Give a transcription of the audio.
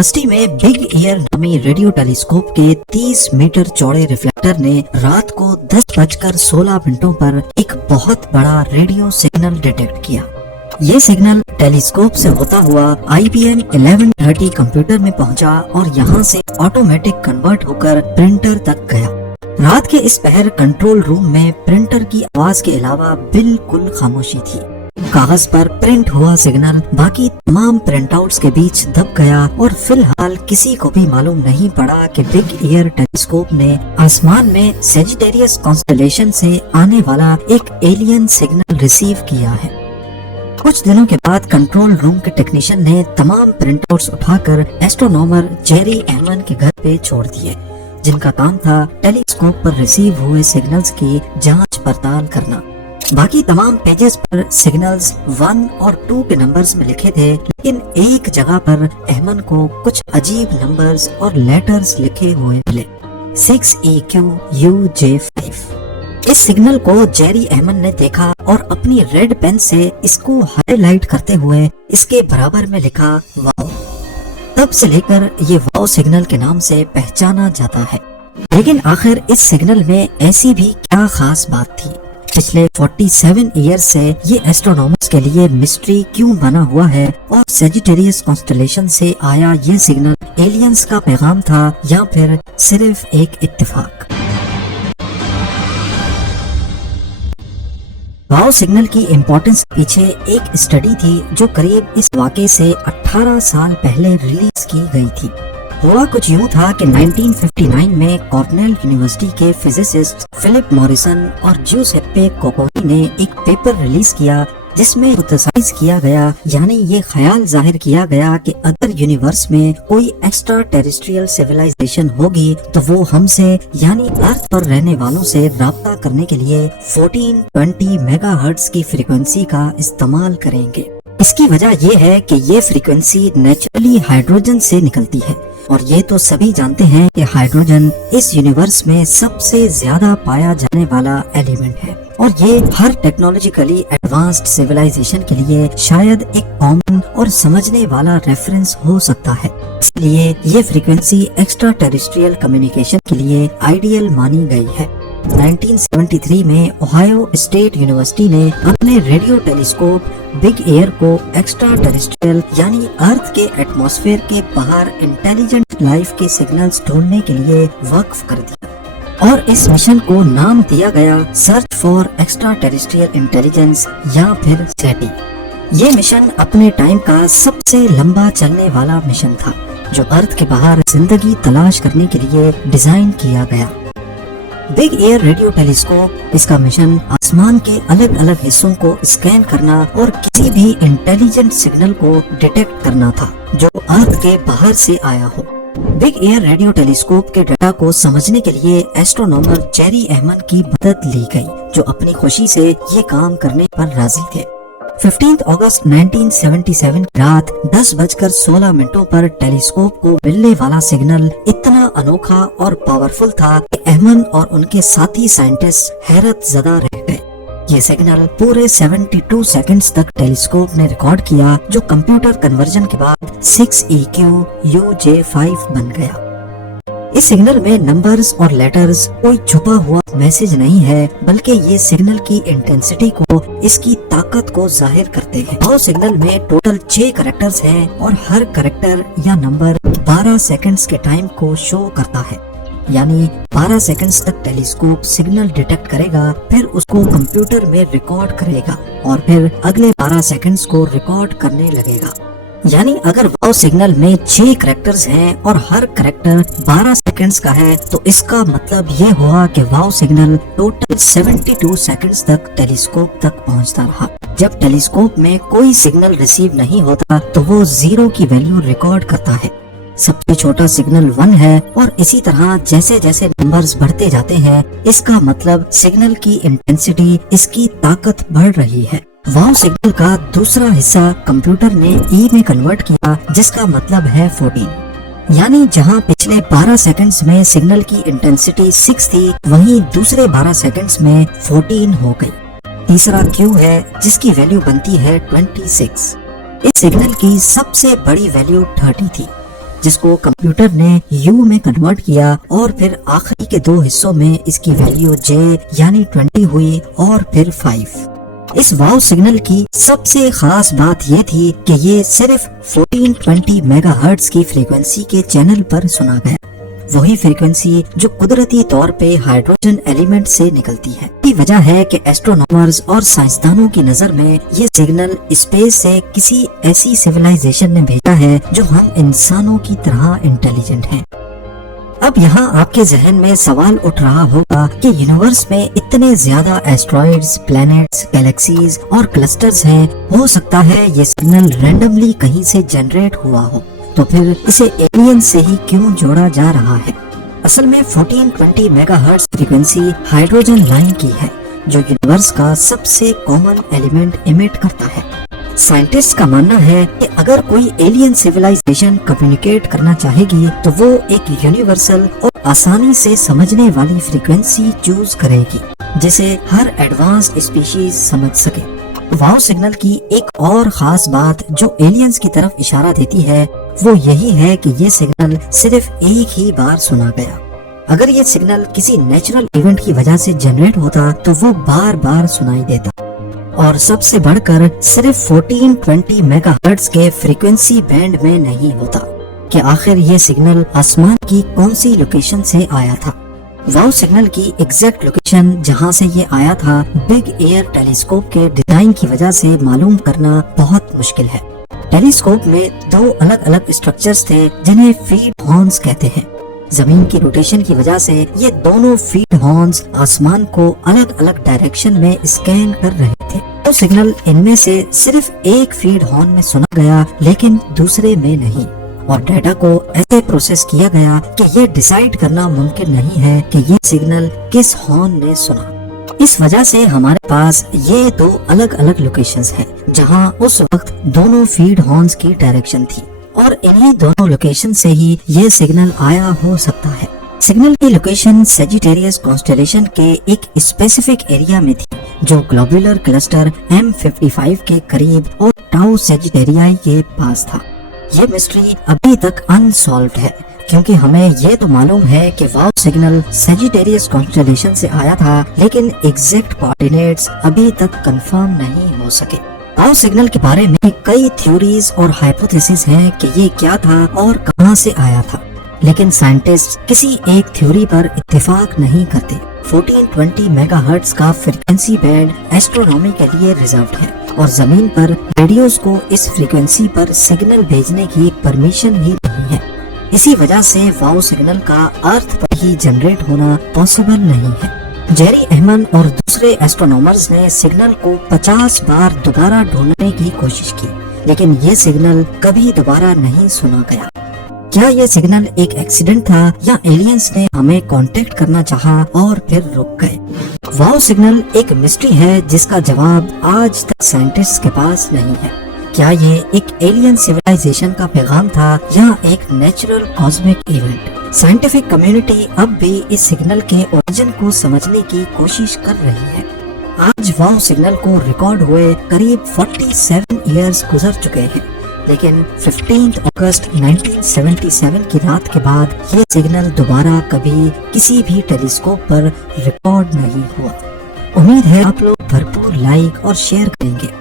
University में big year नामी radio telescope के 30 मीटर चौड़े रिफ्लेक्टर ने रात को 10:16 पर एक बहुत बड़ा रेडियो सिग्नल डिटेक्ट किया। ये सिग्नल टेलीस्कोप से होता हुआ IBM 1130 कंप्यूटर में पहुंचा और यहाँ से ऑटोमेटिक कन्वर्ट होकर प्रिंटर तक गया। रात के इस पहर कंट्रोल रूम में प्रिंटर की आवाज के अलावा बिल्कुल खामोशी थी। कागज पर प्रिंट हुआ सिग्नल बाकी तमाम प्रिंट आउट्स के बीच दब गया और फिलहाल किसी को भी मालूम नहीं पड़ा कि बिग ईयर टेलीस्कोप ने आसमान में सेजिटेरियस कॉन्स्टेलेशन से आने वाला एक एलियन सिग्नल रिसीव किया है। कुछ दिनों के बाद कंट्रोल रूम के टेक्नीशियन ने तमाम प्रिंट आउट्स उठाकर एस्ट्रोनॉमर जेरी एहमन के घर पे छोड़ दिए, जिनका काम था टेलीस्कोप पर रिसीव हुए सिग्नल्स की जांच पड़ताल करना। बाकी तमाम पेजेस पर सिग्नल्स 1 और 2 के नंबर्स में लिखे थे, लेकिन एक जगह पर अहमन को कुछ अजीब नंबर्स और लेटर्स लिखे हुए मिले, 6EQUJ5। इस सिग्नल को जेरी एहमन ने देखा और अपनी रेड पेन से इसको हाईलाइट करते हुए इसके बराबर में लिखा वाओ। तब से लेकर ये वाओ सिग्नल के नाम से पहचाना जाता है। लेकिन आखिर इस सिग्नल में ऐसी भी क्या खास बात थी? पिछले 47 ईयर्स से ये एस्ट्रोनॉमर्स के लिए मिस्ट्री क्यों बना हुआ है और सेजिटेरियस कॉन्स्टेलेशन से आया ये सिग्नल एलियंस का पैगाम था या फिर सिर्फ एक इत्तेफाक? वाओ सिग्नल की इम्पोर्टेंस पीछे एक स्टडी थी जो करीब इस वाक़े से 18 साल पहले रिलीज की गई थी। हुआ कुछ यूँ था कि 1959 में कॉर्नेल यूनिवर्सिटी के फिजिसिस्ट फिलिप मॉरिसन और ज्यूसेप्पे कोकोनी ने एक पेपर रिलीज किया जिसमें हिपोथेसाइज किया गया, यानी ये ख्याल जाहिर किया गया कि अगर यूनिवर्स में कोई एक्स्ट्रा टेरेस्ट्रियल सिविलाइजेशन होगी तो वो हमसे यानी अर्थ पर रहने वालों से राब्ता करने के लिए 1420 मेगाहर्ट्ज की फ्रीक्वेंसी का इस्तेमाल करेंगे। इसकी वजह ये है कि ये फ्रीक्वेंसी नेचुरली हाइड्रोजन से निकलती है और ये तो सभी जानते हैं कि हाइड्रोजन इस यूनिवर्स में सबसे ज्यादा पाया जाने वाला एलिमेंट है और ये हर टेक्नोलॉजिकली एडवांस्ड सिविलाइजेशन के लिए शायद एक कॉमन और समझने वाला रेफरेंस हो सकता है। इसलिए ये फ्रीक्वेंसी एक्स्ट्रा टेरेस्ट्रियल कम्युनिकेशन के लिए आइडियल मानी गई है। 1973 में ओहायो स्टेट यूनिवर्सिटी ने अपने रेडियो टेलीस्कोप बिग एयर को एक्स्ट्रा टेरेस्ट्रियल यानी अर्थ के एटमॉस्फेयर के बाहर इंटेलिजेंट लाइफ के सिग्नल्स ढूंढने के लिए वक्फ कर दिया और इस मिशन को नाम दिया गया search for extra terrestrial intelligence या फिर SETI। ये मिशन अपने टाइम का सबसे लंबा चलने वाला मिशन था जो अर्थ के बाहर जिंदगी तलाश करने के लिए डिजाइन किया गया। बिग एयर रेडियो टेलीस्कोप इसका मिशन आसमान के अलग अलग हिस्सों को स्कैन करना और किसी भी इंटेलिजेंट सिग्नल को डिटेक्ट करना था जो अर्थ के बाहर से आया हो। बिग एयर रेडियो टेलीस्कोप के डाटा को समझने के लिए एस्ट्रोनॉमर जेरी एहमन की मदद ली गई जो अपनी खुशी से ये काम करने पर राजी थे। 15 अगस्त 1977 रात 10:16 पर टेलीस्कोप को मिलने वाला सिग्नल इतना अनोखा और पावरफुल था कि एहमन और उनके साथी साइंटिस्ट हैरत ज़दा रह गए। ये सिग्नल पूरे 72 सेकंड्स तक टेलीस्कोप ने रिकॉर्ड किया जो कंप्यूटर कन्वर्जन के बाद 6EQUJ5 बन गया। इस सिग्नल में नंबर्स और लेटर्स कोई छुपा हुआ मैसेज नहीं है, बल्कि ये सिग्नल की इंटेंसिटी को, इसकी ताकत को जाहिर करते हैं। वाओ सिग्नल में टोटल 6 कैरेक्टर्स हैं और हर कैरेक्टर या नंबर 12 सेकंड्स के टाइम को शो करता है, यानी 12 सेकंड्स तक टेलीस्कोप सिग्नल डिटेक्ट करेगा, फिर उसको कंप्यूटर में रिकॉर्ड करेगा और फिर अगले 12 सेकंड्स को रिकॉर्ड करने लगेगा। यानी अगर वाओ सिग्नल में 6 कैरेक्टर्स हैं और हर कैरेक्टर 12 सेकंड्स का है तो इसका मतलब ये हुआ कि वाओ सिग्नल टोटल 72 सेकंड्स तक टेलीस्कोप तक पहुंचता रहा। जब टेलीस्कोप में कोई सिग्नल रिसीव नहीं होता तो वो 0 की वैल्यू रिकॉर्ड करता है। सबसे छोटा सिग्नल 1 है और इसी तरह जैसे जैसे नंबर्स बढ़ते जाते हैं इसका मतलब सिग्नल की इंटेंसिटी, इसकी ताकत बढ़ रही है। वाओ सिग्नल का दूसरा हिस्सा कंप्यूटर ने ई में कन्वर्ट किया जिसका मतलब है 14, यानी जहां पिछले 12 सेकंड्स में सिग्नल की इंटेंसिटी 6 थी वहीं दूसरे 12 सेकंड्स में 14 हो गई। तीसरा क्यू है जिसकी वैल्यू बनती है 26। इस सिग्नल की सबसे बड़ी वैल्यू 30 थी। جس کو کمپیوٹر نے یو میں کنورٹ کیا اور پھر آخری کے 2 حصوں میں اس کی ویلیو جے یعنی 20 ہوئی اور پھر 5۔ اس واو سگنل کی سب سے خاص بات یہ تھی کہ یہ صرف 1420 میگا ہرٹز کی فریکوینسی کے چینل پر سنا گیا، وہی فریکوینسی جو قدرتی طور پہ ہائیڈروجن ایلیمنٹ سے نکلتی ہے۔ یہ وجہ ہے کہ ایسٹرونامرز اور سائنسدانوں کی نظر میں یہ سگنل اسپیس سے کسی ایسی سیولائزیشن نے بھیجا ہے جو ہم انسانوں کی طرح انٹیلیجنٹ ہیں۔ اب یہاں آپ کے ذہن میں سوال اٹھ رہا ہوگا کہ یونیورس میں اتنے زیادہ ایسٹرائڈز، پلینٹس، گیلیکسیز اور کلسٹرز ہیں، ہو سکتا ہے یہ سگنل رینڈملی کہیں سے جنریٹ ہوا ہو، تو پھر اسے ایلین سے ہی کیوں جوڑا جا رہا ہے؟ اصل میں 1420 mega hertz frequency hydrogen line کی ہے جو یونیورس کا سب سے کامن ایلیمنٹ ایمٹ کرتا ہے۔ سائنٹسٹ کا ماننا ہے کہ اگر کوئی ایلین سیولائزیشن کمیونیکیٹ کرنا چاہے گی تو وہ ایک یونیورسل اور آسانی سے سمجھنے والی فریکوینسی چوز کرے گی جسے ہر ایڈوانس اسپیشیز سمجھ سکے۔ واو سگنل کی ایک اور خاص بات جو ایلینز کی طرف اشارہ دیتی ہے وہ یہی ہے کہ یہ سگنل صرف ایک ہی بار سنا گیا۔ اگر یہ سگنل کسی نیچرل ایونٹ کی وجہ سے جنریٹ ہوتا تو وہ بار بار سنائی دیتا، اور سب سے بڑھ کر صرف 1420 میگا ہرٹز کے فریکوینسی بینڈ میں نہیں ہوتا کہ آخر یہ سگنل آسمان کی کون سی لوکیشن سے آیا تھا۔ واو سگنل کی ایگزیکٹ لوکیشن جہاں سے یہ آیا تھا بگ ایئر ٹیلیسکوپ کے ڈیزائن کی وجہ سے معلوم کرنا بہت مشکل ہے۔ ٹیلیسکوپ میں 2 الگ الگ اسٹرکچرز تھے جنہیں فیڈ ہارنز کہتے ہیں۔ زمین کی روٹیشن کی وجہ سے یہ دونوں فیڈ ہارنز آسمان کو الگ الگ ڈائریکشن میں اسکین کر رہے تھے۔ تو سگنل ان میں سے صرف ایک فیڈ ہارن میں سنا گیا لیکن دوسرے میں نہیں، اور ڈیٹا کو ایسے پروسیس کیا گیا کہ یہ ڈیسائیڈ کرنا ممکن نہیں ہے کہ یہ سگنل کس ہارن نے سنا۔ اس وجہ سے ہمارے پاس یہ 2 الگ الگ لوکیشنز ہیں جہاں اس وقت دونوں فیڈ ہارنز کی ڈائریکشن تھی، اور انہی دونوں لوکیشن سے ہی یہ سگنل آیا ہو سکتا ہے۔ سگنل کی لوکیشن سیجیٹیریس کانسٹیلیشن کے ایک اسپیسیفک ایریا میں تھی جو گلوبولر کلسٹر M55 کے قریب اور ٹاؤ سیجیٹیریائی کے پاس تھا۔ یہ مسٹری ابھی تک انسالوڈ ہے کیونکہ ہمیں یہ تو معلوم ہے کہ واو سگنل سیجیٹیریس کانسٹیلیشن سے آیا تھا، لیکن ایگزیکٹ کوآرڈینیٹس ابھی تک کنفرم نہیں ہو سکے۔ واو سگنل کے بارے میں کئی تھیوریز اور ہائپوتھیسز ہیں کہ یہ کیا تھا اور کہاں سے آیا تھا، لیکن سائنٹسٹ کسی ایک تھیوری پر اتفاق نہیں کرتے۔ 1420 میگا ہرٹز کا فریکوینسی بینڈ ایسٹرونومی کے لیے ریزروڈ ہے، اور زمین پر ریڈیوز کو اس فریکوینسی پر سگنل بھیجنے کی پرمیشن ہی نہیں ہے۔ اسی وجہ سے واو سگنل کا ارتھ پر ہی جنریٹ ہونا پاسبل نہیں ہے۔ جیری احمن اور دوسرے ایسٹرونامرز نے سگنل کو 50 بار دوبارہ ڈھونڈنے کی کوشش کی، لیکن یہ سگنل کبھی دوبارہ نہیں سنا گیا۔ کیا یہ سگنل ایک ایکسیڈنٹ تھا یا ایلینز نے ہمیں کانٹیکٹ کرنا چاہا اور پھر رک گئے؟ واو سگنل ایک مسٹری ہے جس کا جواب آج تک سائنٹسٹ کے پاس نہیں ہے۔ کیا یہ ایک ایلین سیولائزیشن کا پیغام تھا یا ایک natural cosmic event? Scientific community اب بھی اس سگنل کے اوریجن کو سمجھنے کی کوشش کر رہی ہے۔ آج واو سگنل کو ریکارڈ ہوئے قریب 47 ایئرز گزر چکے ہیں، لیکن 15 اگست 1977 کی رات کے بعد یہ سگنل دوبارہ کبھی کسی بھی ٹیلیسکوپ پر ریکارڈ نہیں ہوا۔ امید ہے آپ لوگ بھرپور لائک اور شیئر کریں گے۔